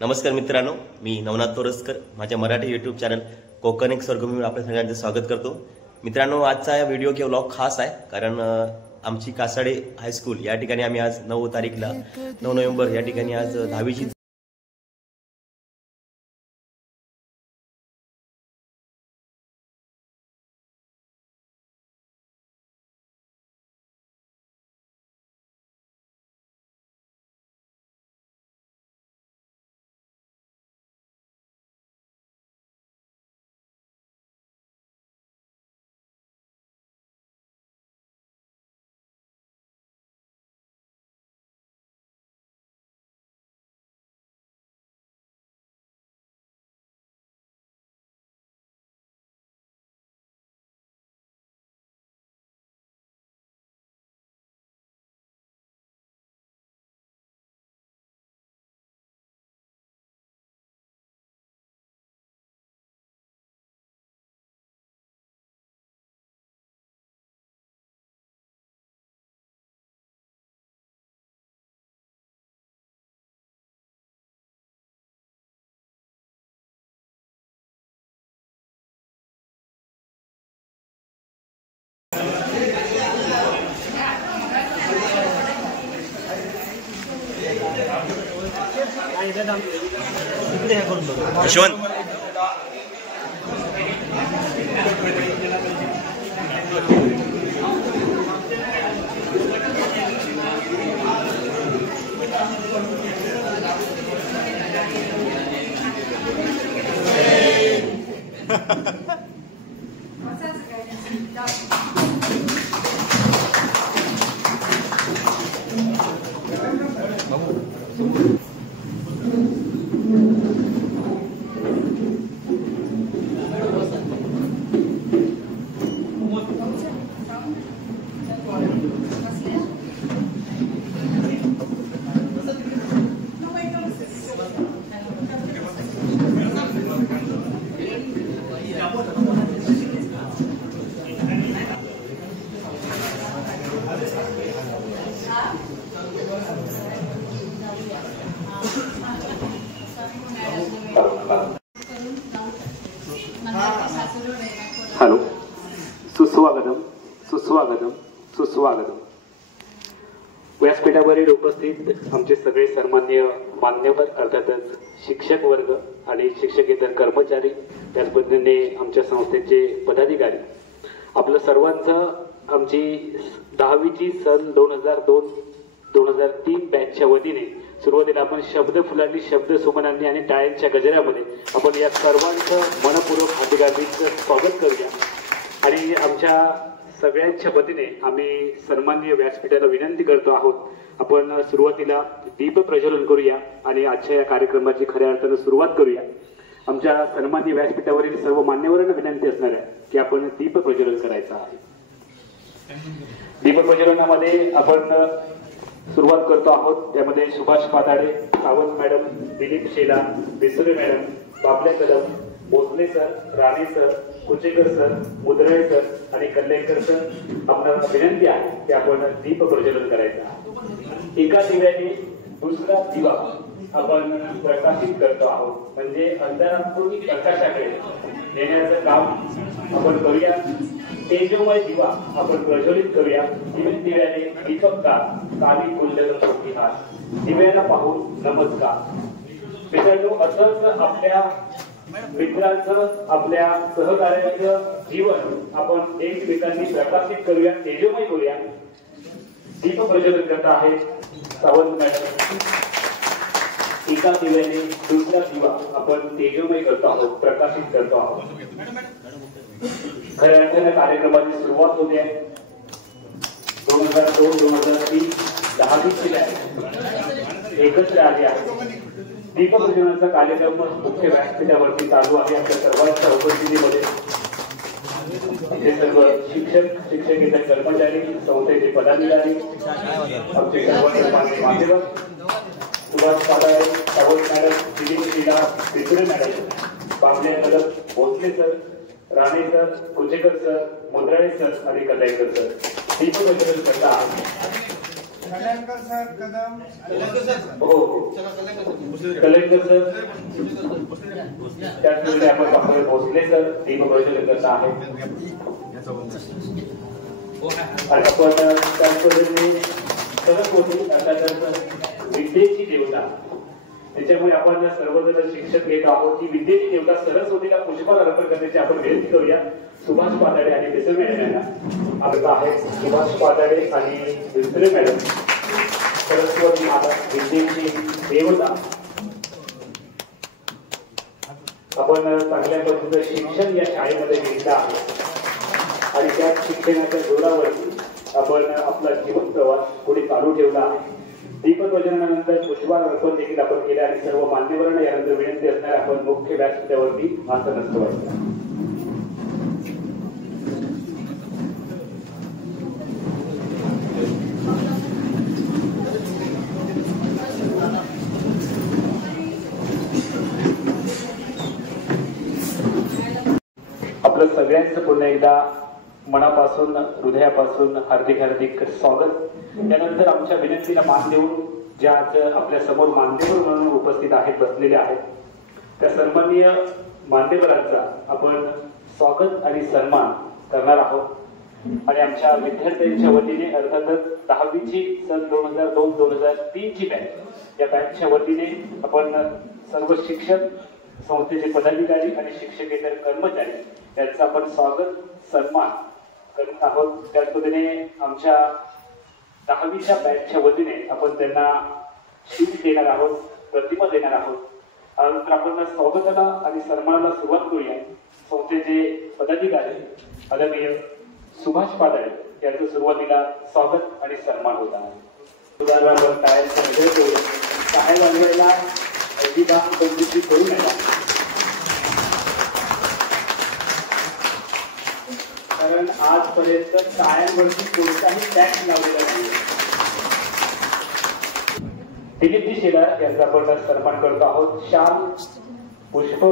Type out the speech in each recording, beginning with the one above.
नमस्कार मित्रांनो, मी नवनाथ तोरसकर माझ्या मराठी यूट्यूब चॅनल कोकण एक स्वर्गभूमीवर आपल्या सगळ्यांचं स्वागत करतो। मित्रांनो, आजचा हा व्हिडिओ किंवा व्लॉग खास आहे कारण आमची कासाडे हायस्कूल या ठिकाणी आम्ही आज 9 तारीखला 9 नोव्हेंबर या ठिकाणी आज 10वीची यशवंत हॅलो, सुस्वागतम सुस्वागतम सुस्वागतम। व्यासपीठावरील उपस्थित आमचे सगळे सन्माननीय मान्यवर, अर्थातच शिक्षक वर्ग आणि शिक्षकेतर कर्मचारी, त्याच पद्धतीने आमच्या संस्थेचे पदाधिकारी, आपलं सर्वांचं आमची 10वीची सन 2002-2003 बॅचच्या वतीने सुरुवातीला आपण शब्द फुलांनी, शब्द सुमनांनी आणि टाळ्यांच्या गजरामध्ये आपण या सर्वांचं मनपूर्वक हार्दिक स्वागत करूया। आणि आमच्या सगळ्यांच्या वतीने आम्ही सन्माननीय व्यासपीठाला विनंती करतो आहोत, आपण सुरुवातीला दीप प्रज्वलन करूया आणि आजच्या या कार्यक्रमाची खऱ्या अर्थानं सुरुवात करूया। आमच्या सन्माननीय व्यासपीठावरील सर्व मान्यवरांना विनंती असणार आहे की आपण दीप प्रज्वलन करायचं आहे। दीप प्रज्वलनामध्ये आपण सुरुवात करतो आहोत। त्यामध्ये Subhash Patade, Sawant madam, Dilip Shela, Bisure madam, Bable Kadam, Bhosale sir, Rane sir, Kuchekar sir, Mudrale sir आणि कल्लेकर सर, आपल्याला विनंती आहे की आपण दीप प्रज्वलन करायचं आहे। एका दिव्याने दुसरा दिवा आपण प्रकाशित करतो आहोत, म्हणजे अंधारातून प्रकाशाकडे नेण्याचं काम आपण करूया। तेजोमय दिवा आपण प्रज्वलित करूया। दिव्याने दीपकता काली कुंडल प्रतिहार, दिव्याला पाहून नमस्कार। मित्रांनो, असंच आपल्या मित्रांचं, आपल्या सहकार्याचं जीवन आपण एकमेकांनी प्रकाशित करूया, तेजोमय करूया। दीप प्रज्वलन करत आहे सावंत मॅडम। एका दिव्याने दुसरा दिवा आपण तेजोमय करतो आहोत, प्रकाशित करतो आहोत। खऱ्या अर्थाने कार्यक्रमाची सुरुवात होते 2002-2003 10वीची एकत्र आले आहे। दीप प्रज्वलनाचा कार्यक्रम मुख्य व्यासपीठावरती चालू आहे आपल्या सर्वांच्या उपस्थितीमध्ये। इथे सर्व शिक्षक, शिक्षकेतर कर्मचारी, संस्थेचे पदाधिकारी, आमचे सर्व मान्यवर, Subhash Patade, Sawant madam, Dilip Shela, Bisure madam, Bable Kadam, Bhosale sir, Rane sir, Kuchekar sir, Mudrale sir आणि कल्लेकर सर दीप प्रज्वलन करता कल्याणकर सर कदम हो कलेक्टर सर त्याचवेळी आपण डॉक्टर भोसले सर दीपप्रज्वलन करता आहे आणि आपण त्याच पद्धतीने सरस्वती अर्थातच विद्येची देवता त्याच्यामुळे आपण सर्वजण शिक्षक घेत आहोत की विद्येची देवता सरस्वतीला पुष्पहार अर्पण करण्याची आपण विनंती करूया. सुभाष पाताडे आणि विसरे मॅडम यांना आपलं आहे. सुभाष पाताडे आणि विसरे मॅडम सरस्वती माता विद्येची देवता. आपण चांगल्या पद्धतीचं शिक्षण या शाळेमध्ये घेतलं आहे आणि त्या शिक्षणाच्या जोरावरती आपण आपला जीवन प्रवास पुढे चालू ठेवला आहे. दीपप्रज्वलनानंतर पुष्पहार अर्पण देखील आपण केले आणि सर्व मान्यवरांना यानंतर विनंती असणार आपण मुख्य व्यासपीठावरती आसन ठेवायचं. आपलं सगळ्यांचं पुन्हा एकदा मनापासून हृदयापासून हार्दिक हार्दिक स्वागत. त्यानंतर आमच्या विनंतीला मान देऊन ज्या आज आपल्या समोर मान्यवर म्हणून उपस्थित आहेत बसलेले आहेत त्या सन्माननीय मान्यवरांचा आपण स्वागत आणि सन्मान करणार आहोत. आणि आमच्या विद्यार्थ्यांच्या वतीने अर्थातच 10वीची सन 2002-2003 बॅच या बॅचच्या वतीने आपण सर्व शिक्षक संस्थेचे पदाधिकारी आणि शिक्षकेतर कर्मचारी यांचं आपण स्वागत सन्मान करत आहोत. त्याच पद्धतीने आमच्या 10वीच्या बॅचच्या वतीने आपण त्यांना शीट देणार आहोत, प्रतिमा देणार आहोत. तर आपण स्वागताला आणि सन्मानाला सुरुवात करूया. संस्थेचे पदाधिकारी आदरणीय सुभाष पाताडे यांचं सुरुवातीला स्वागत आणि सन्मान होत आहे. उदाहरणार्थ टाळ्यांचा विजय करून टाळ्या वाजवायला अजिबात कंजूसी करू नये, कारण आजपर्यंत टाळ्यांवरती कोणताही टॅक्स लावलेला नाही. दिलीपजी शेलार यांचा आपण सन्मान करतो आहोत. शाल, पुष्प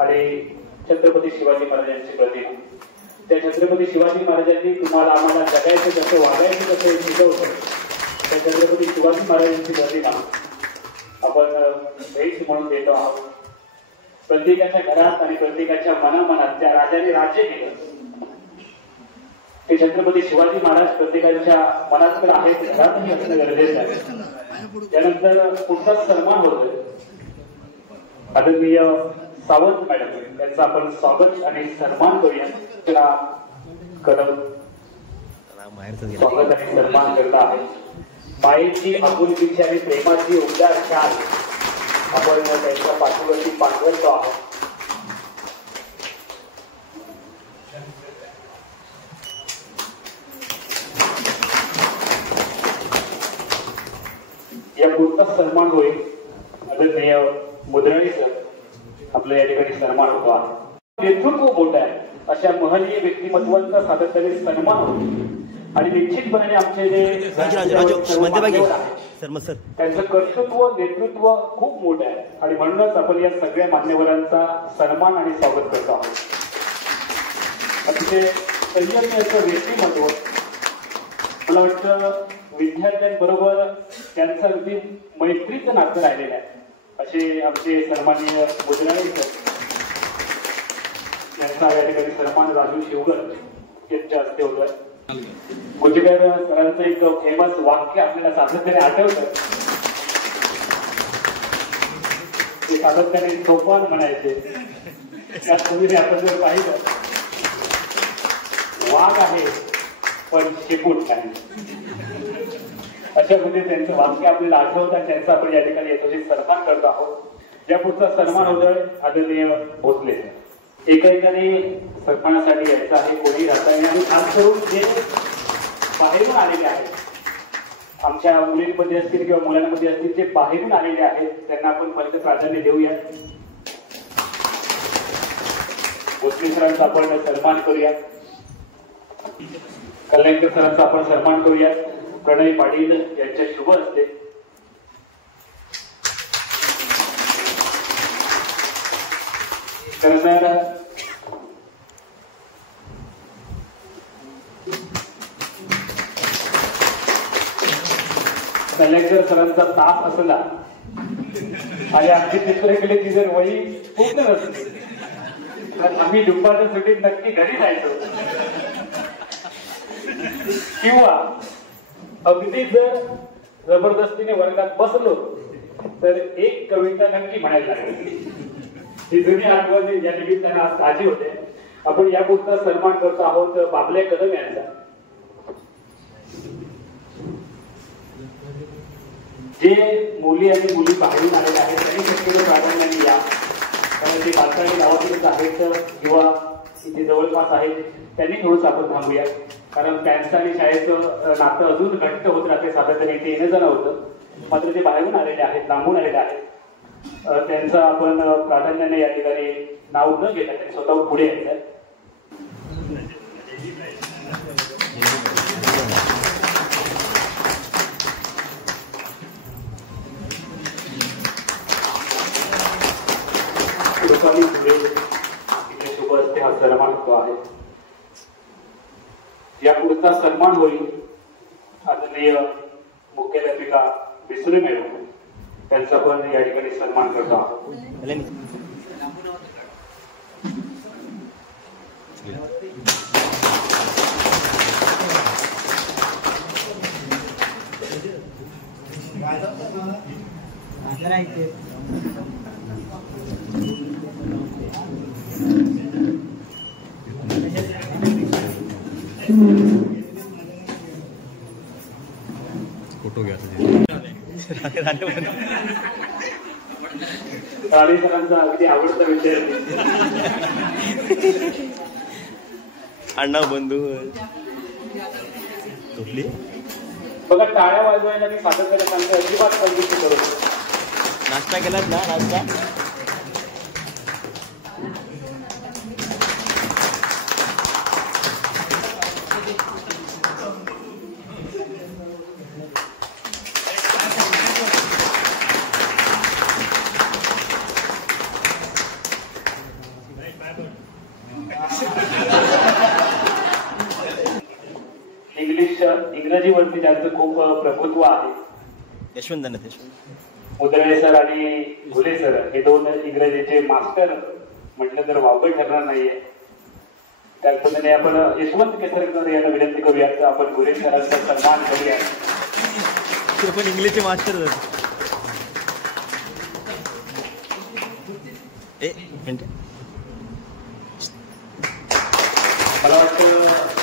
आणि छत्रपती शिवाजी महाराजांची प्रतिमा. त्या छत्रपती शिवाजी महाराजांनी तुम्हाला आम्हाला जगायचं कसं, वागायचं कसं हे शिकवलं. त्या छत्रपती शिवाजी महाराजांची प्रतिमा आपण भेट म्हणून देतो आहोत. प्रत्येकाच्या घरात आणि प्रत्येकाच्या मनामनात त्या राजाने राज्य केलं ते छत्रपती शिवाजी महाराज प्रत्येकाच्या मनात तर आहेत, घरातही असणं गरजेचं आहे. त्यानंतर पुढचा सन्मान होतोय आदरणीय सावंत मॅडम यांचं आपण स्वागत आणि सन्मान करूया. कदम स्वागत आणि सन्मान करता आहे. मायेची आपुलकीची आणि प्रेमाची उबदार शाल आपण त्यांच्या पाठीवरती पाठवतो आहोत. या पुढचा सन्मान होईल आदरणीय मुद्रणी सर आपल्या या ठिकाणी सन्मान होतो आहे. नेतृत्व मोठं आहे अशा महनीय व्यक्तिमत्वांचा सातत्याने सन्मान होतो आणि निश्चितपणे आमचे जे त्यांचं कर्तृत्व नेतृत्व खूप मोठं आहे आणि म्हणूनच आपण या सगळ्या मान्यवरांचा सन्मान आणि स्वागत करतो आहोत. अतिशय संयमी असं व्यक्तिमत्व मला वाटतं विद्यार्थ्यांबरोबर त्यांचं अगदी मैत्रीचं नातं राहिलेलं आहे. असे आमचे सन्माननीय मुद्राणी सर यांचा या ठिकाणी सन्मान राजू शिवगर यांच्या हस्ते होतोय. गुजकर सरांचं एक फेमस वाक्य आपल्याला सातत्याने आठवतं. ते सातत्याने सोपान म्हणायचे. त्या तुम्ही आपण जर पाहिलं वाघ आहे पण शेपूट नाही अशा मध्ये त्यांचं वाक्य आपल्याला आठवतं आणि त्यांचा आपण या ठिकाणी यथोचित सन्मान करतो आहोत. या पुढचा सन्मान होतोय आदरणीय भोसले. एकाएकाने सन्मानासाठी यायचं आहे, कोणी राहता येईल आणि खास करून जे बाहेरून आलेले आहेत आमच्या मुलींमध्ये असतील किंवा मुलांमध्ये असतील जे बाहेरून आलेले आहेत त्यांना आपण पहिलं प्राधान्य देऊया. भोसले सरांचा आपण सन्मान करूया. कल्याणकर सरांचा आपण सन्मान करूया. प्रणय पाटील यांच्या शुभ हस्ते त्यानंतर कलेक्टर सरांचा ताप असला आणि आमची चित्रकलेची जर वही पूर्ण नसली तर आम्ही दुपारच्या सुट्टीत नक्की घरी जायचो. किंवा अगदी जर जबरदस्तीने वर्गात बसलो तर एक कविता नक्की म्हणायला लागली. ही जुनी आठवण या निमित्तानं आज ताजी होते. आपण या पुस्तकाचा सन्मान करतो आहोत बाबल्या कदम यांचा. जे मुली आणि मुली बाहेरून आलेले आहेत त्यांनी शक्यतो प्राधान्याने या, कारण ते पातळी गावातीलच आहेत किंवा इथे जवळपास आहेत, त्यांनी थोडंसं आपण थांबूया. कारण त्यांचं आणि शाळेचं नातं अजून घट्ट होत राहते. सातत्याने इथे येणं जाणं होतं. मात्र ते बाहेरून आलेले आहेत, लांबून आलेले आहेत. त्यांचं आपण प्राधान्याने या ठिकाणी नाव न घेता त्यांनी स्वतःहून पुढे यायचं. रुपाली फुले इथे शुभ असते हा सन्मान होतो आहे. या पुढचा सन्मान होईल आदरणीय मुख्याध्यापिका विसरू मॅडम, त्यांचा पण या ठिकाणी सन्मान करतो आहोत. फोटो घ्या राणे सरांचा अगदी आवडता विषय अण्णा बंधू कुठली बघा. टाळ्या वाजवायला मी सातत्याने सांगते, अजिबात कंजूसी करू. नाश्ता केलात ना? नाश्ता इंग्रजीवरती ज्यांचं खूप प्रभुत्व आहे, यशवंत मुद्रणे सर आणि घुले सर हे दोन इंग्रजीचे मास्टर म्हटलं तर वावगं ठरणार नाहीये. त्याच पद्धतीने आपण यशवंत केसरकर यांना विनंती करूयात, आपण घुले सरांचा सन्मान करूया. पण इंग्लिशचे मास्टर मला वाटतं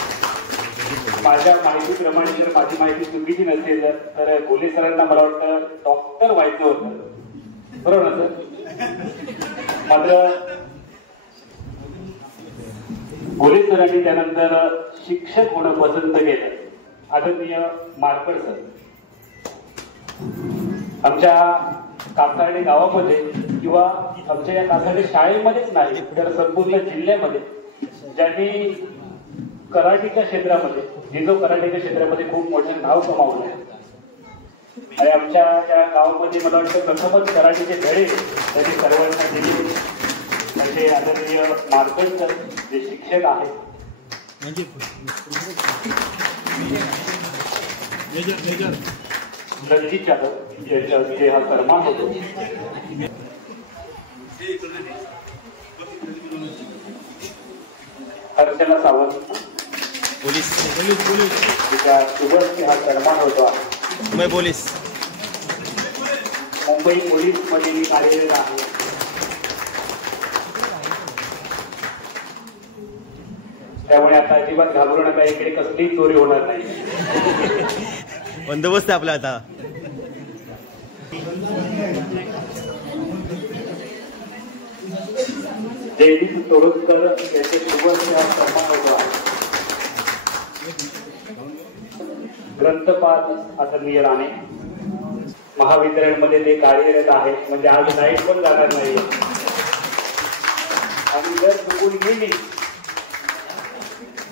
माझ्या माहितीप्रमाणे जर माझी माहिती चुकीची नसेल तर घोले सरांना मला वाटतं डॉक्टर व्हायचं होतं, बरोबर ना सर? मात्र घोले सरांनी त्यानंतर शिक्षक होणं पसंत केलं. आदरणीय मारकड सर आमच्या कासार्डे गावामध्ये किंवा आमच्या या कासार्डे शाळेमध्येच नाही तर संपूर्ण जिल्ह्यामध्ये ज्यांनी कराटेच्या क्षेत्रामध्ये जिजो कराटेच्या क्षेत्रामध्ये खूप मोठं नाव कमावलं आहे. आणि आमच्या या गावामध्ये मला वाटतं प्रथमच कराटेचे धडे त्यांनी सर्वांना दिले. त्याचे आदरणीय मार्गदर्शक जे शिक्षक आहेत रणजित जाधव यांच्या हस्ते हा सन्मान होतो. अर्चना सावंत पोलीस तिचा शुभस्ते हा सन्मान होतो. मुंबई पोलीस मध्ये मी कार्यरत आहे. त्यामुळे आता अजिबात घाबरू नका, इकडे कसलीच चोरी होणार नाही. बंदोबस्त आहे आपला आता. जयदीप तोडकर याचे शुभस्ते हा सन्मान होतो आहे. ग्रंथपाल आदरणीय राणे महाविद्यालयामध्ये ते कार्यरत आहेत, म्हणजे आज लाईट पण जाणार नाही. आणि जर चुकून गेली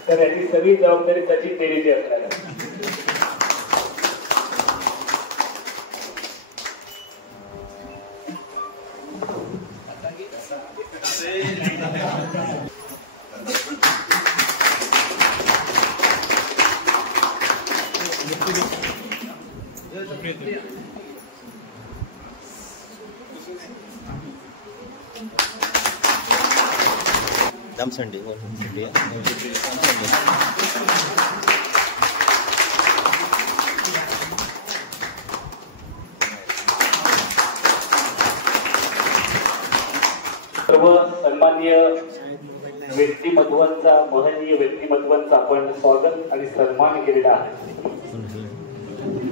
तर याची सगळी जबाबदारी त्याची तेरीची असणार आहे. दम संडे सर्व सन्माननीय व्यक्तिमत्वांचा महनीय व्यक्तिमत्वांचा आपण स्वागत आणि सन्मान केलेला आहे।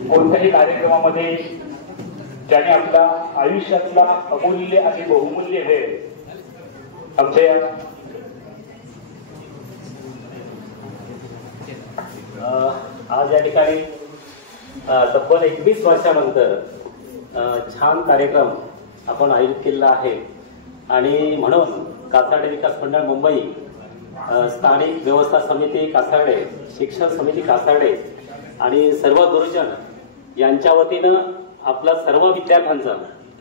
कोणत्याही कार्यक्रमामध्ये ज्याने आपला आयुष्यातला अमूल्य आणि बहुमूल्य वेळ आमच्या आज या ठिकाणी तब्बल 21 वर्षानंतर छान कार्यक्रम आपण आयोजित केलेला आहे आणि म्हणून कासार्डे विकास मंडळ मुंबई, स्थानिक व्यवस्था समिती कासार्डे, शिक्षण समिती कासार्डे आणि सर्व गुरुजन यांच्या वतीनं आपला सर्व विद्यार्थ्यांचा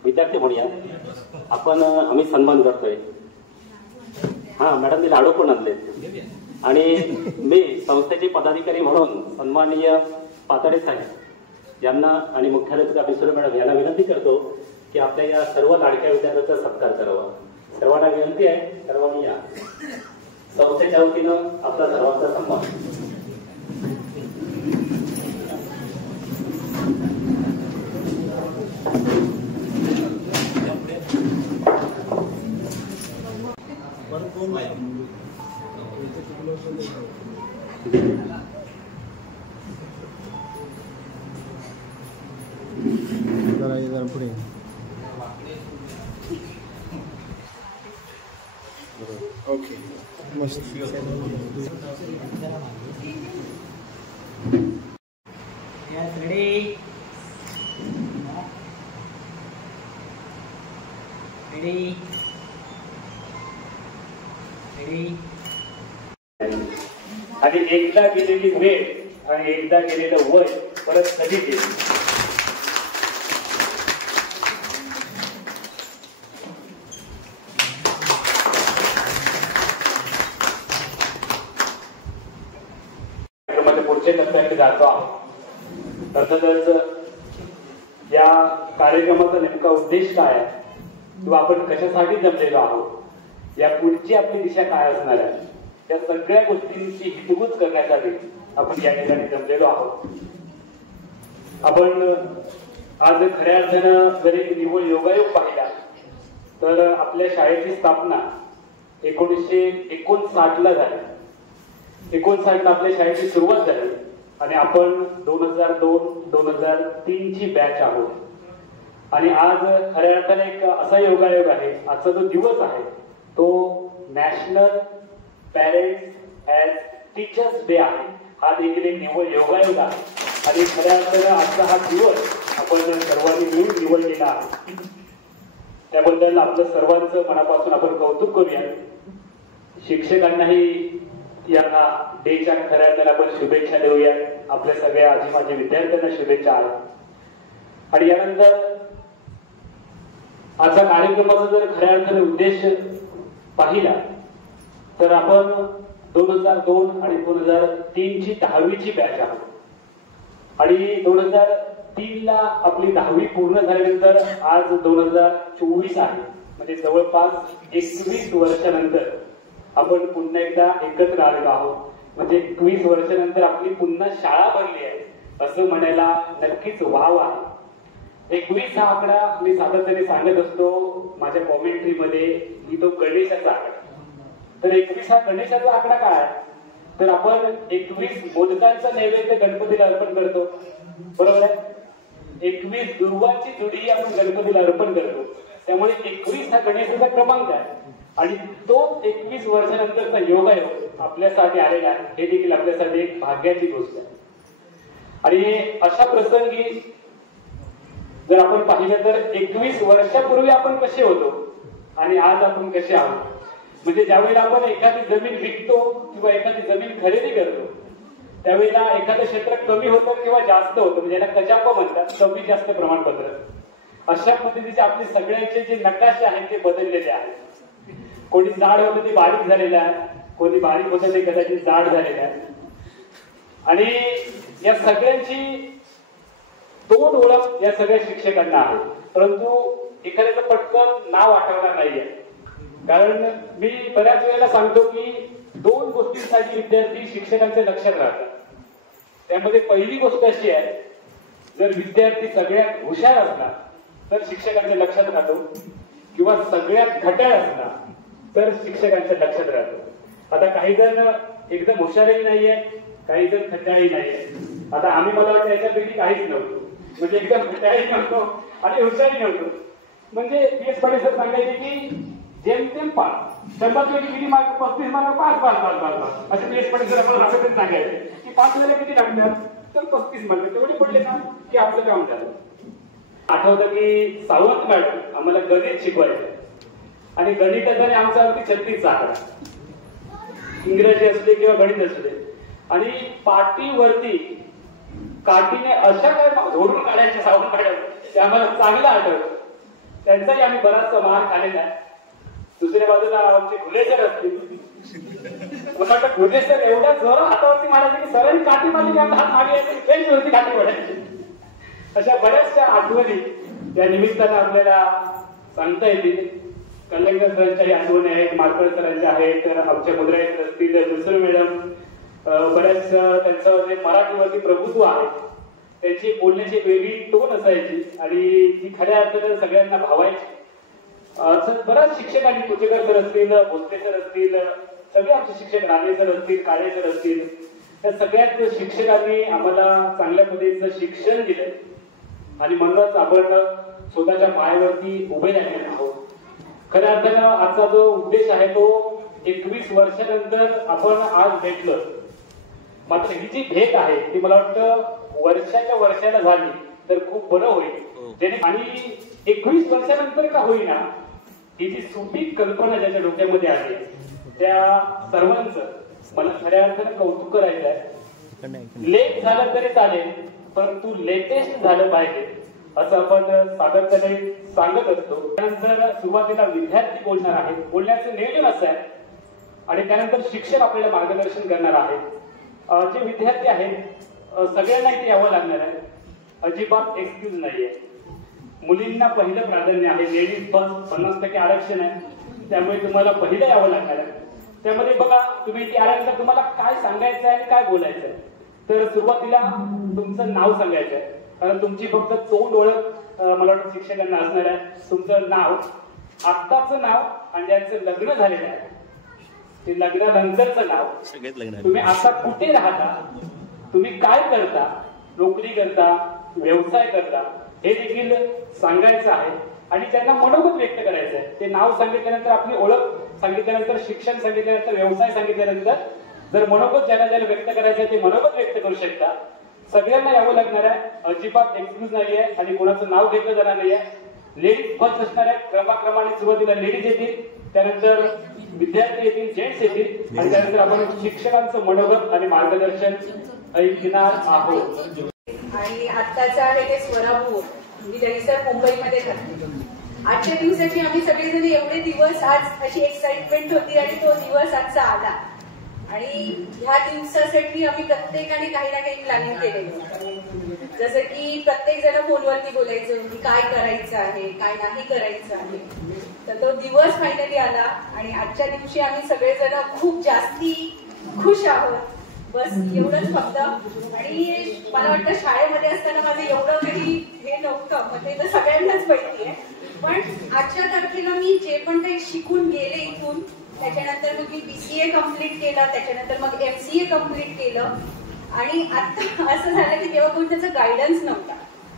विद्यार्थी म्हणूया आम्ही सन्मान करतोय। हा मॅडम, मी लाडू पण आणले आणि मी संस्थेचे पदाधिकारी म्हणून सन्माननीय पातळे साहेब यांना आणि मुख्याध्यापिका बिसुरे मॅडम यांना विनंती करतो की आपल्या या सर्व लाडक्या विद्यार्थ्यांचा सत्कार करावा। सर्वांना विनंती आहे, सर्वांनी या संस्थेच्या वतीनं आपला सर्वांचा सन्मान। पुढे ओके मस्त आणि एकदा गेलेली वेळ आणि एकदा गेलेलं वय परत कधी येईल। पुढच्या टप्प्याकडे जातो आहोत। अर्थातच या कार्यक्रमाचा नेमका उद्देश काय आहे किंवा आपण कशासाठी जमलेलो आहोत, या पुढची आपली दिशा काय असणार आहे, या सगळ्या गोष्टींची हितगुज करण्यासाठी आपण या ठिकाणी जमलेलो आहोत। आपण आज खऱ्या अर्थानं जर एक निव्वळ योगायोग पाहिला तर आपल्या शाळेची स्थापना 1959 ला झाली। 59 ला आपल्या शाळेची सुरुवात झाली आणि आपण 2002-2003 ची बॅच आहोत। आणि आज खऱ्या अर्थाने एक असा योगायोग आहे, आजचा जो दिवस आहे तो national parents as teachers day आहे। हा देखील एक निव्वळ योगायोग आहे आणि खऱ्या अर्थाने आजचा हा दिवस आपण सर्वांनी मिळून निवडलेला आहे। त्याबद्दल आपलं सर्वांचं मनापासून आपण कौतुक करूया। शिक्षकांनाही या डेच्या खऱ्या अर्थाने आपण शुभेच्छा देऊया। आपल्या सगळ्या आजी माझ्या विद्यार्थ्यांना शुभेच्छा आहेत। आणि यानंतर आजचा कार्यक्रमाचा जर खऱ्या अर्थाने उद्देश पाहिला तर आपण 2002 आणि 2003 ची 10वी ची बॅच आहोत आणि 2003 ला आपली 10वी पूर्ण झाल्यानंतर आज 2024 आहे, म्हणजे जवळपास 21 वर्षानंतर आपण पुन्हा एकदा एकत्र आलेलो आहोत। म्हणजे 21 वर्षानंतर आपली पुन्हा शाळा भरली आहे असं म्हणायला नक्कीच वाव आहे। 21 हा आकडा मी सातत्याने सांगत असतो माझ्या कॉमेंट्री मध्ये, मी तो गणेशाचा आकडा। तर 21 हा गणेशाचा आकडा काय आहे तर आपण 21 मोदकांचा नैवेद्य गणपतीला अर्पण करतो, बरोबर आहे। 21 दुर्वांची जुडी आपण गणपतीला अर्पण करतो, त्यामुळे 21 हा गणेशाचा क्रमांक आहे आणि तो 21 वर्षानंतरचा योगायोग आपल्यासाठी आलेला आहे। हे देखील आपल्यासाठी एक भाग्याची गोष्ट आहे। आणि अशा प्रसंगी जर आपण पाहिलं तर 21 वर्षापूर्वी आपण कसे होतो आणि आज आपण कसे आहोत। म्हणजे ज्यावेळेला आपण एखादी जमीन विकतो किंवा एखादी जमीन खरेदी करतो त्यावेळेला एखादं क्षेत्र कमी होतं किंवा जास्त होतं, म्हणजे याला कजापा म्हणतात, कमी जास्त प्रमाणपत्र। अशा पद्धतीचे आपले सगळ्यांचे जे नकाशे आहेत ते बदललेले आहेत। कोणी जाड होतं ते बारीक झालेलं आहे, कोणी बारीक होतं ते कदाचित जाड झालेलं आहे। आणि या सगळ्यांची तोंड ओळख या सगळ्या शिक्षकांना आहे, परंतु एखाद्याचं पटकन नाव आठवणार नाहीये. कारण मी बऱ्याच वेळेला सांगतो की 2 गोष्टींसाठी विद्यार्थी शिक्षकांच्या लक्षात राहतात. त्यामध्ये पहिली गोष्ट अशी आहे, जर विद्यार्थी सगळ्यात हुशार असला तर शिक्षकांच्या लक्षात राहतो, किंवा सगळ्यात घट्याळ असला तर शिक्षकांच्या लक्षात राहतो. आता काही जण एकदम हुशारही नाहीये, काही जण खट्याळही नाहीये. आता आम्ही मला वाटतं याच्यापैकी काहीच नव्हतो, म्हणजे एकदम खट्याळही नव्हतो आणि हुशारही नव्हतो. म्हणजे PS पाटील सर सांगायचे की जेमतेम 5, 100 पैकी किती मार्क, 35 मार्क, 5 असे PS पाटील सर आपण असं सांगायचे की 5 वेळेला किती लागतात, तर 35 मार्क तेवढे पडले ना की आपलं काम झालं. आठवतं की सावंत मॅडम आम्हाला गणित शिकवायचे, आणि गणिताचा आमचा अगदी 36 आकडा, इंग्रजी असले किंवा गणित असले, आणि पाटीवरती काठीने अशा काय झोडून काढायचे सावंत मॅडम, ते आम्हाला चांगलं आठवतं. त्यांचाही आम्ही बराचसा मार खाल्लेला आहे. दुसऱ्या बाजूला आमचे घुलेसर असतील, मला वाटतं घुलेसर एवढ्या जोरात हातावरती मारायचे की सरांनी काठी मारली की आमचा हात मागे यायचे, बेंचवरती काठी पडायची. अशा बऱ्याचशा आठवणी या निमित्तानं आपल्याला सांगता येतील. कल्याणकर सरांच्याही आठवणी आहेत, मारकर सरांच्या आहेत, तर आमच्या मुद्रा सर असतील, दुसरे मॅडम, बऱ्याच त्यांचं जे मराठीवरती प्रभुत्व आहे, त्यांची बोलण्याची वेगळी टोन असायची आणि ती खऱ्या अर्थानं सगळ्यांना भावायची. बऱ्याच शिक्षकांनी, कुचेकर सर असतील, भोसले सर असतील, सगळे आमचे शिक्षक, राणे सर असतील, काळे सर असतील, त्या सगळ्याच शिक्षकांनी आम्हाला चांगल्या पद्धतीचं शिक्षण दिलं, आणि म्हणूनच आपण स्वतःच्या पायावरती उभे राहिलेले आहोत. खऱ्या अर्थानं आजचा जो उद्देश आहे तो 21 वर्षानंतर आपण आज भेटलो. मात्र ही जी भेट आहे ती मला वाटतं वर्षाच्या वर्षाला झाली तर खूप बरं होईल. आणि 21 वर्षानंतर का होईना, ही जी सुपीक कल्पना ज्याच्या डोक्यामध्ये आली त्या सर्वांचं मला खऱ्या अर्थानं कौतुक करायचं आहे. लेट झालं तरी चालेल, परंतु लेटेस्ट झालं पाहिजे असं आपण सातत्याने सांगत असतो. त्यानंतर सुरुवातीला विद्यार्थी बोलणार आहेत, बोलण्याचं नियोजन असं आहे, आणि त्यानंतर शिक्षक आपल्याला मार्गदर्शन करणार आहेत. जे विद्यार्थी आहेत सगळ्यांना इथे यावं लागणार आहे, अजिबात एक्सक्यूज नाहीये. मुलींना पहिलं प्राधान्य आहे, लेडीज फर्स्ट, 50% आरक्षण आहे, त्यामुळे तुम्हाला पहिलं यावं लागणार आहे. त्यामध्ये बघा, तुम्ही इथे आल्यानंतर तुम्हाला काय सांगायचं आहे आणि काय बोलायचं आहे. तर सुरुवातीला तुमचं नाव सांगायचं आहे, कारण तुमची फक्त तोंड ओळख मला वाटतं शिक्षकांना असणार आहे. तुमचं नाव, आत्ताचं नाव, आणि ज्यांचं लग्न झालेलं आहे ते लग्नानंतरचं नाव, तुम्ही आता कुठे राहता, तुम्ही काय करता, नोकरी करता, व्यवसाय करता, हे देखील सांगायचं आहे. आणि त्यांना मनोगत व्यक्त करायचं आहे. ते नाव सांगितल्यानंतर, आपली ओळख सांगितल्यानंतर, शिक्षण सांगितल्यानंतर, व्यवसाय सांगितल्यानंतर जर मनोगत ज्याला ज्याला व्यक्त करायचं आहे ते मनोगत व्यक्त करू शकता. सगळ्यांना यावं लागणार आहे, अजिबात एक्सक्यूज नाहीये, आणि कोणाचं नाव घेतलं जाणार नाहीये. लेडीज फर्स्ट असणार आहे, क्रमाक्रमाने सुरुवातीला लेडीज येतील, त्यानंतर विद्यार्थी येतील, जेंट्स येतील, आणि त्यानंतर आपण शिक्षकांचं मनोगत आणि मार्गदर्शन ऐकणार आहोत. आणि आत्ताचं आहे ते स्वराभूर, मी दहीसर मुंबईमध्ये करते. आजच्या दिवसाची आम्ही सगळेजण एवढे दिवस, आज अशी एक्साइटमेंट होती आणि तो दिवस आजचा आला. आणि ह्या दिवसासाठी आम्ही प्रत्येकाने काही ना काही प्लॅनिंग केलेलं. जसं की प्रत्येक जण फोनवरती बोलायचं की काय करायचं आहे, काय नाही करायचं आहे. तर तो दिवस फायनली आला आणि आजच्या दिवशी आम्ही सगळेजण खूप जास्ती खुश आहोत. बस एवढंच फक्त. आणि मला वाटतं शाळेमध्ये असताना माझं एवढं काही हे नव्हतं, मग ते तर सगळ्यांनाच माहिती आहे. पण आजच्या तारखेला मी जे पण काही शिकून गेले इथून, त्याच्यानंतर मग मी BCA कम्प्लीट केलं, त्याच्यानंतर मग MCA कम्प्लीट केलं. आणि आता असं झालं की तेव्हा कोण त्याचा गायडन्स नव्हता,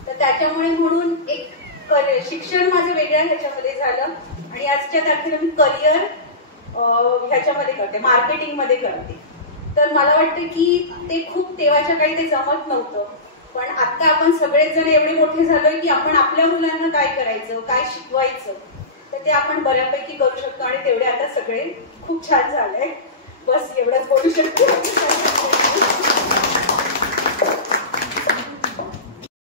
तर त्याच्यामुळे म्हणून एक शिक्षण माझं वेगळ्या ह्याच्यामध्ये झालं. आणि आजच्या तारखेला मी करिअर ह्याच्यामध्ये करते, मार्केटिंग मध्ये करते. तर मला वाटतं की ते खूप तेव्हाच्या काही ते जमत नव्हतं, पण आता आपण सगळेच जण एवढे मोठे झालोय की आपण आपल्या मुलांना काय करायचं, काय शिकवायचं, तर ते आपण बऱ्यापैकी करू शकतो. आणि तेवढे आता सगळे खूप छान झालंय. बस एवढंच बोलू शकतो.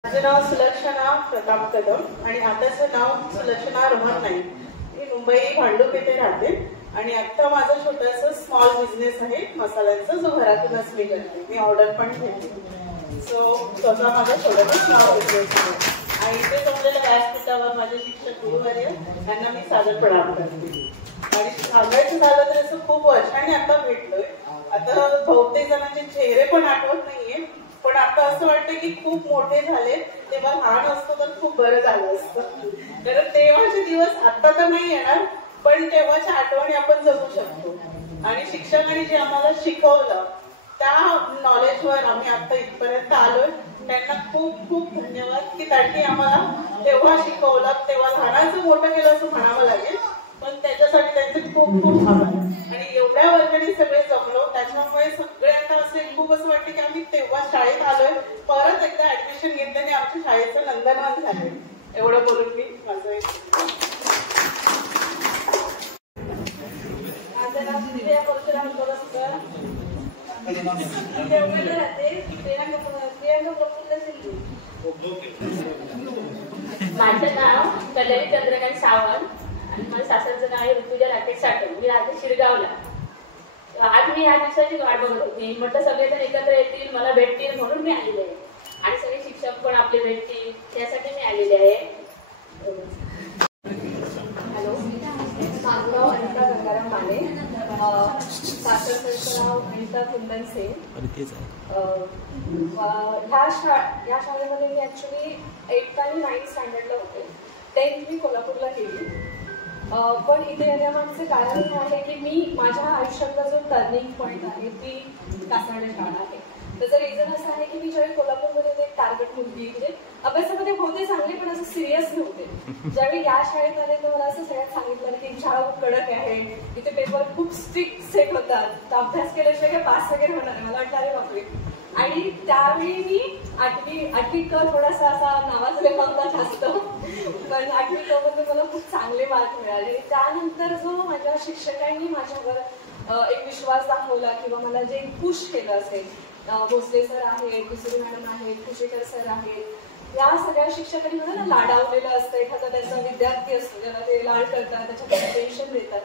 माझं नाव सुलक्षणा प्रताप कदम आणि आताचं नाव सुलक्षणा रोहन नाईक. मी मुंबई भांडूप येथे राहते आणि आता माझं छोटंसं स्मॉल बिझनेस आहे मसाल्यांचा, जो घरातूनच मी करते. मी ऑर्डर पण घेते. सो स्वतः माझं छोटंसं नाव घेतलं आणि इथे जमलेल्या व्यासपीठावर माझे शिक्षक गुरुवर्य यांना मी सादर प्रणाम करते. आणि सांगायचं झालं तर असं खूप वर्षांनी आता भेटलोय. आता बहुतेक जणांचे चेहरे पण आठवत नाहीये, पण आता असं वाटतं की खूप मोठे झाले. तेव्हा लहान असतो तर खूप बरं झालं असतं. कारण तेव्हाचे दिवस आता तर नाही येणार, पण तेव्हाच्या आठवणी आपण जगू शकतो. आणि शिक्षकांनी जे आम्हाला शिकवलं त्या नॉलेजवर आम्ही आता इथपर्यंत आलोय. त्यांना खूप खूप धन्यवाद की त्यांनी आम्हाला तेव्हा शिकवलं, तेव्हा लहानाचं मोठं केलं असं म्हणावं लागेल, पण त्याच्यासाठी त्यांचे खूप खूप आभार. आणि एवढ्या वर्गाने सगळे जमलो, त्याच्यामुळे सगळ्यांना असे खूप असं वाटतं की आम्ही तेव्हा शाळेत आलोय, परत एकदा ऍडमिशन घेतल्याने आमच्या शाळेचं नंदनवन झालंय. एवढं बोलून मी माझं माझं नाव दिव्या परशुराम कोलस्कर. राहते प्रियांका प्रफुल्ल सिंधू. माझं नाव कल्याणी चंद्रकांत सावंत आणि माझ्या सासरचं नाव आहे ऋतुजा राकेश साठव. मी राहते शिरगावला. आज मी ह्या दिवसाची वाट बघत होती. म्हटलं सगळेजण एकत्र येतील, मला भेटतील म्हणून मी आलेले आहे. आणि सगळे शिक्षक पण आपले भेटतील त्यासाठी मी आलेले आहे. हॅलो, माझं नाव अनिता गंगाराम माने. सासरचं नाव अनिता कुंदन सेन. ह्या शाळेमध्ये मी ऍक्च्युली 8th आणि 9th स्टँडर्डला होते. 10th मी कोल्हापूरला केली. पण इथे येण्यामागचं कारण हे आहे की मी माझ्या आयुष्यातला जो टर्निंग पॉईंट आहे ती कासार्डे शाळा आहे. त्याचं रिझन असं आहे की मी ज्यावेळी कोल्हापूरमध्ये एक टार्गेट मुलगी म्हणजे अभ्यासामध्ये होते चांगले पण असं सिरियस नव्हते. ज्यावेळी या शाळेत आले तर मला असं सगळ्यात सांगितलं की शाळा खूप कडक आहे, इथे पेपर खूप स्ट्रिक्ट सेट होतात, तर अभ्यास केल्याशिवाय काय पास वगैरे होणार आहे. मला वाटलं अरे बापरे. आणि त्यावेळी मी आठवी क थोडासा असा नावाजलेला होता जास्त, पण 8वी क मध्ये मला खूप चांगले मार्क मिळाले. त्यानंतर जो माझ्या शिक्षकांनी माझ्यावर एक विश्वास दाखवला किंवा मला जे पुश केलं असेल, भोसले सर आहेत, दुसरी मॅडम आहेत, कुशेकर सर आहेत, या सगळ्या शिक्षकांनी मला लाडावलेलं असतं. एखादा त्याचा विद्यार्थी असतो ज्याला ते लाड करतात, त्याच्याकडे टेन्शन देतात.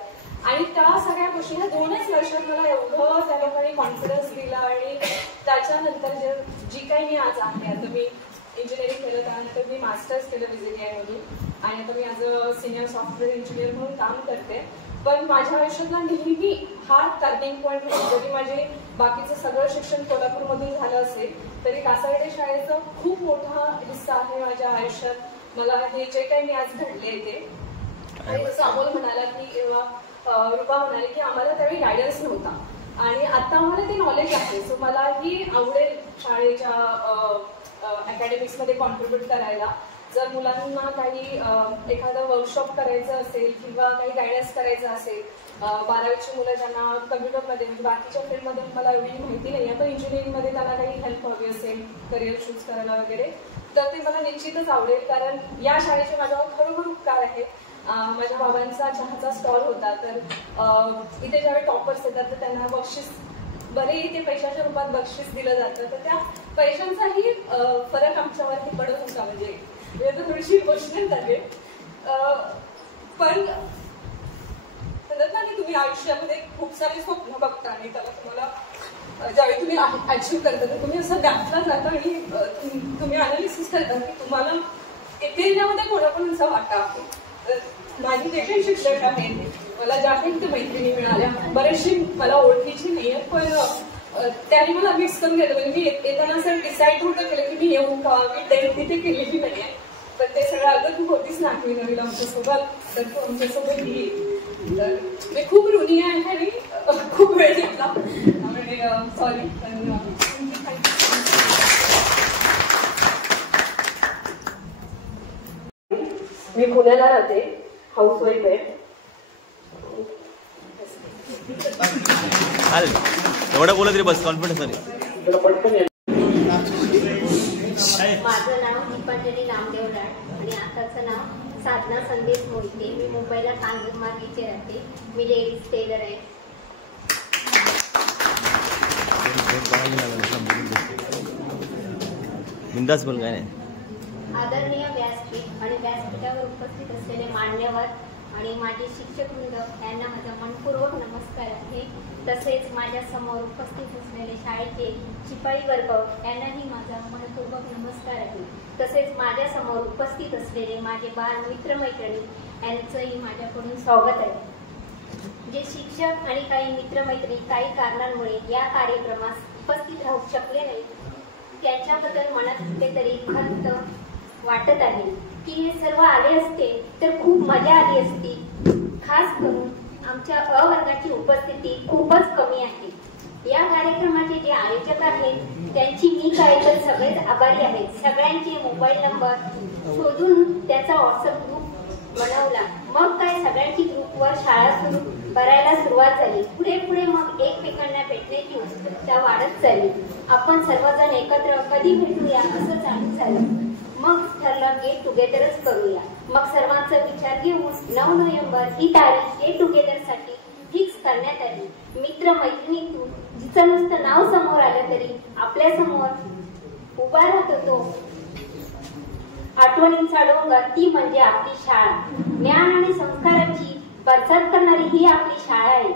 आणि त्या सगळ्या गोष्टी ह्या 2च वर्षात मला एवढं त्या लोकांनी कॉन्फिडन्स दिला. आणि त्याच्यानंतर जी काही मी आज आहे, आता मी इंजिनिअरिंग केलं, त्यानंतर मी मास्टर्स केलं VJTI मधून आणि आता मी as a senior software engineer म्हणून काम करते. पण माझ्या आयुष्यातला नेहमी हा टर्निंग पॉईंट होता. जरी माझे बाकीचं सगळं शिक्षण कोल्हापूरमधून झालं असेल तरी कासार्डे शाळेचा खूप मोठा हिस्सा आहे माझ्या आयुष्यात. मला हे जे काही मी आज घडले ते, आणि जसं अमोल म्हणाला की किंवा रुपा म्हणाले की आम्हाला त्यावेळी गायडन्स नव्हता आणि आता आम्हाला ते नॉलेज आहे. सो मलाही आवडेल शाळेच्या अकॅडमिक्समध्ये कॉन्ट्रीब्यूट करायला. जर मुलांना काही एखादं वर्कशॉप करायचं असेल किंवा काही गायडन्स करायचं असेल, 12वीची मुलं ज्यांना कम्प्युटरमध्ये म्हणजे बाकीच्या फील्डमध्ये मला एवढी माहिती नाही आहे, पण इंजिनिअरिंगमध्ये त्यांना काही हेल्प हवी असेल करिअर चूज करायला वगैरे, तर ते मला निश्चितच आवडेल. कारण या शाळेचे माझ्यावर खरोखर उपकार आहेत. माझ्या बाबांचा चहाचा स्टॉल होता, तर इथे ज्यावेळी टॉपर्स येतात तर त्यांना बक्षीस, बरेही ते पैशाच्या रूपात बक्षीस दिलं जातं, तर त्या पैशांचाही फरक आमच्यावरती पडत होता. म्हणजे थोडीशी इमोशनल झाले. पण म्हणतात ना की तुम्ही आयुष्यामध्ये खूप सारे स्वप्न बघता आणि त्याला तुम्हाला ज्यावेळी तुम्ही अचीव्ह करता तर तुम्ही असं गाठला जाता आणि तुम्ही अनालिसिस करता की तुम्हाला येथे येण्यामध्ये कोणाकोणाचा वाटा आहे. माझी जे काही शिक्षक आहेत, मला ज्या काही ते मैत्रिणी मिळाल्या, बरेचशी मला ओळखीची नाही आहेत, पण त्यांनी मला मिक्स करून घेतलं. म्हणजे मी येताना असं डिसाईड होतं केलं की मी येऊ का, मी 10th तिथे केलेली नाही आहे, पण ते सगळं अगं तू होतीच ना 8वी 9वीला आमच्यासोबत, तर तू आमच्यासोबत येईल. तर मी खूप ऋणी आहे आणि खूप वेळ घेतला म्हणजे सॉरी. मी पुण्याला राहते, हाऊसवाईफ आहे. एवढं बोलत रे बस, कॉन्फिडन्स मध्ये. माझं नाव दीपांजली नामदेव लाड आणि आताचं नाव साधना संदेश मोहिते. मी मुंबईला कांजूरमार्ग इथे राहते. मी लेडीज टेलर आहे. बिंदास बोल, काय नाही. आदरणीय व्यासपीठ आणि व्यासपीठावर उपस्थित असलेले मान्यवर आणि माझे शिक्षक वृंद यांना माझा मनपूर्वक नमस्कार आहे. तसेच माझ्या समोर उपस्थित असलेले शाळेचे शिपाई वर्ग यांनाही माझा मनपूर्वक नमस्कार आहे. तसेच माझ्या समोर उपस्थित असलेले माझे बाल मित्रमैत्रिणी यांचंही माझ्याकडून स्वागत आहे. जे शिक्षक आणि काही मित्रमैत्रिणी काही कारणांमुळे या कार्यक्रमास उपस्थित राहू शकले नाही, त्यांच्याबद्दल मनात कुठेतरी खंत वाटत आहे की हे सर्व आले असते तर खूप मजा आली असती. खास करून आमच्या अ वर्गाची उपस्थिती खूपच कमी आहे. या कार्यक्रमाचे जे आयोजक आहेत त्यांची मी काय तर सगळेच आभारी आहेत. सगळ्यांचे मोबाईल नंबर शोधून त्याचा व्हॉट्सअप ग्रुप बनवला. मग काय सगळ्यांची ग्रुपवर शाळा सुरू करायला सुरुवात झाली. पुढे पुढे मग एकमेकांना भेटण्याची उत्सुकता वाढत चालली. आपण सर्वजण एकत्र कधी भेटूया असं चालू झालं. मग ठरलं गेट टुगेदरच करूया. मग सर्वांचा विचार घेऊन 9 नोव्हेंबर ही तारीख गेट टुगेदर साठी फिक्स करण्यात आली. मित्र मैत्रिणीतून जिचं नुसतं नाव समोर आलं तरी आपल्या समोर उभा राहतो तो आठवणींचा डोंगर, ती म्हणजे आपली शाळा. ज्ञान आणि संस्काराची बरसात करणारी ही आपली शाळा आहे.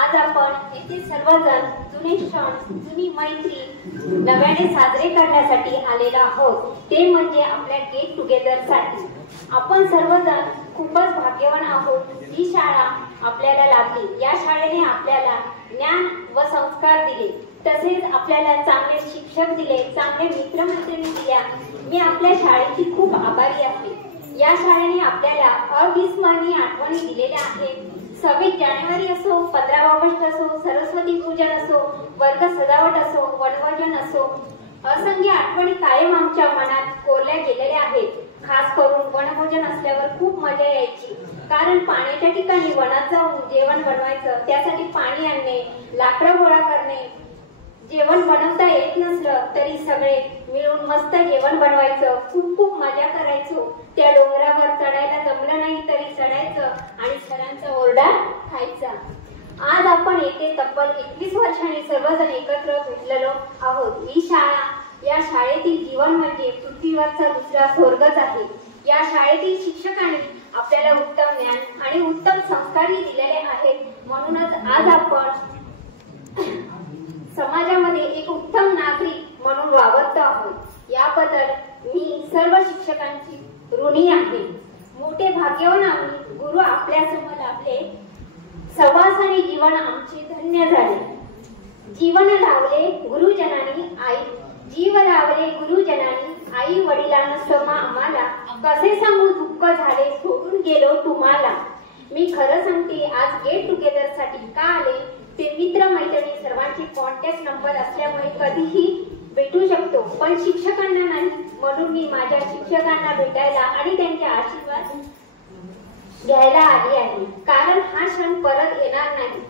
आज आपण येथे सर्वजण जुने क्षण, जुनी मैत्री नव्याने साजरे करण्यासाठी आलेलो आहोत. ते म्हणजे आपल्या गेट टुगेदर साठी. आपण सर्वजण खूपच भाग्यवान आहोत. ही शाळा आपल्याला लाभली. या शाळेने आपल्याला ज्ञान व संस्कार दिले. तसेच आपल्याला चांगले शिक्षक दिले, चांगले मित्रमैत्रिणी दिल्या. मी आपल्या शाळेची खूप आभारी आहे. या शाळेने आपल्याला अविस्मरणीय आठवणी दिलेल्या आहेत. 26 जानेवारी असो, 15 ऑगस्ट असो, सरस्वती पूजन असो, वर्ग सजावट असो, वनभोजन असो, असंख्य आठवणी कायम आमच्या मनात कोरल्या गेलेल्या आहेत. खास करून वनभोजन असल्यावर खूप मजा यायची. कारण पाण्याच्या ठिकाणी वनात जाऊन जेवण बनवायचं, त्यासाठी पाणी आणणे, लाकडं गोळा करणे. जेवण बनवता येत नसलं तरी सगळे मिळून मस्त जेवण बनवायचं. खूप खूप मजा करायचो. त्या डोंगरावर चढायला जमलं नाही तरी चढायचं आणि सरांचा ओरडा खायचा. आज आपण येथे तब्बल 21 वर्षांनी सर्वजण एकत्र भेटलेलो आहोत. ही शाळा, या शाळेतील जीवन म्हणजे पृथ्वीवरचा दुसरा स्वर्गच आहे. या शाळेतील शिक्षकांनी आपल्याला उत्तम ज्ञान आणि उत्तम संस्कारही दिलेले आहेत. म्हणूनच आज आपण समाजामध्ये एक उत्तम नागरिक म्हणून वावरत आहोत. याबद्दल मी सर्व शिक्षकांची ऋणी आहे. मोठे भाग्यवान आम्ही. गुरु आपल्यासमोर लाभले. सहवासाने जीवन आमचे धन्य झाले. जीवन लावले गुरुजनांनी आई, जीव लावले गुरुजनांनी आई वडिलांना समा आम्हाला. कसे सांगू दुःख झाले सोडून गेलो तुम्हाला. मी खरं सांगते, आज गेट टुगेदर साठी का आले ते मित्र मैत्रिणी सर्वांचे कॉन्टॅक्ट नंबर असल्यामुळे कधीही भेटू शकतो, पण शिक्षकांना नाही. म्हणून मी माझ्या शिक्षकांना भेटायला आणि त्यांचे आशीर्वाद घ्यायला आली आहे. कारण हा क्षण परत येणार नाही.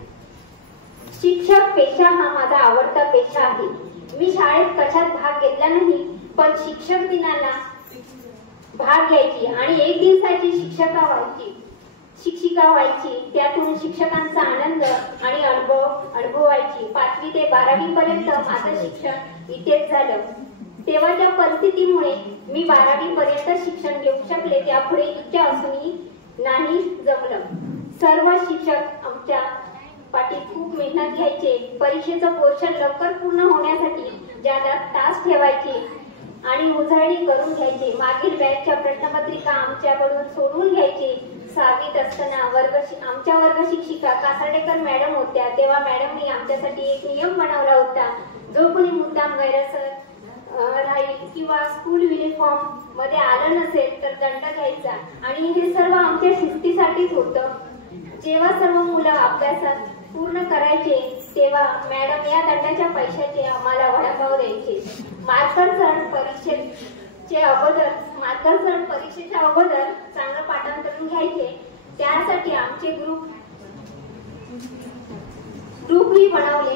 शिक्षक पेशा हा माझा आवडता पेशा आहे. मी शाळेत कशात भाग घेतला नाही, पण शिक्षक दिनाला भाग घ्यायची आणि 1 दिवसाची शिक्षिका व्हायची. त्यातून शिक्षकांचा आनंद आणि अनुभवायची. 5वी ते 12वी पर्यंत माझं शिक्षण इथेच झालं. तेव्हाच्या परिस्थितीमुळे मी 12वी पर्यंत शिक्षण घेऊ शकले. त्यापुढे इच्छा असूनही नाही जमलं. सर्व शिक्षक आमच्या पाठी खूप मेहनत घ्यायचे. परीक्षेचं पोर्शन लवकर पूर्ण होण्यासाठी ज्यादा तास ठेवायचे आणि उजळणी करून घ्यायचे. मागील बॅचच्या प्रश्नपत्रिका आमच्याकडून सोडवून घ्यायचे. 6वीत असताना आमच्या वर्ग शिक्षिका कासाडेकर मॅडम होत्या. तेव्हा मॅडमनी आमच्यासाठी एक नियम बनवला होता. जो कोणी मुद्दाम गैरहजर राहील किंवा स्कूल युनिफॉर्म मध्ये आलं नसेल तर दंड घ्यायचा. आणि हे सर्व आमच्या शिस्तीसाठीच होतं. जेव्हा सर्व मुलं अभ्यासात पूर्ण करायचे तेव्हा मॅडम या दंडाच्या पैशाचे आम्हाला वडापाव द्यायचे. मार्गदर्शन परीक्षेच्या अगोदर चांगलं पाठांतरण घ्यायचे. त्यासाठी आमचे ग्रुपही बनवले.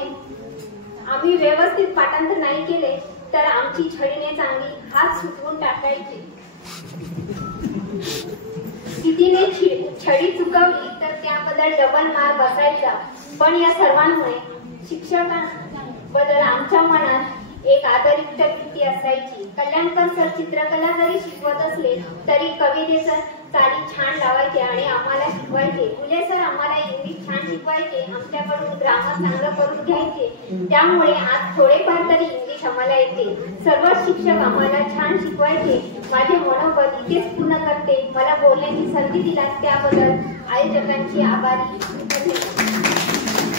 आम्ही व्यवस्थित पाठांतर नाही केले तर आमची छडीने चांगली हात सुटवून टाकायची. तिने छडी चुकवली तर त्याबद्दल डबल मार बसायचा. पण या सर्वांमुळे शिक्षकांबद्दल आमच्या मनात एक आदरयुक्त वृत्ती असायची. कल्याणकर सर चित्रकला जरी शिकवत असले तरी कवितेचं चाली छान लावायचे आणि आम्हाला शिकवायचे. फुले सर आम्हाला इंग्लिश छान शिकवायचे, आमच्याकडून ग्रामर चांगलं करून घ्यायचे. त्यामुळे आज थोडेफार तरी इंग्लिश आम्हाला येते. सर्व शिक्षक आम्हाला छान शिकवायचे. माझे मनोगत इथेच पूर्ण करते. मला बोलण्याची संधी दिला त्याबद्दल आयोजकांची आभारी.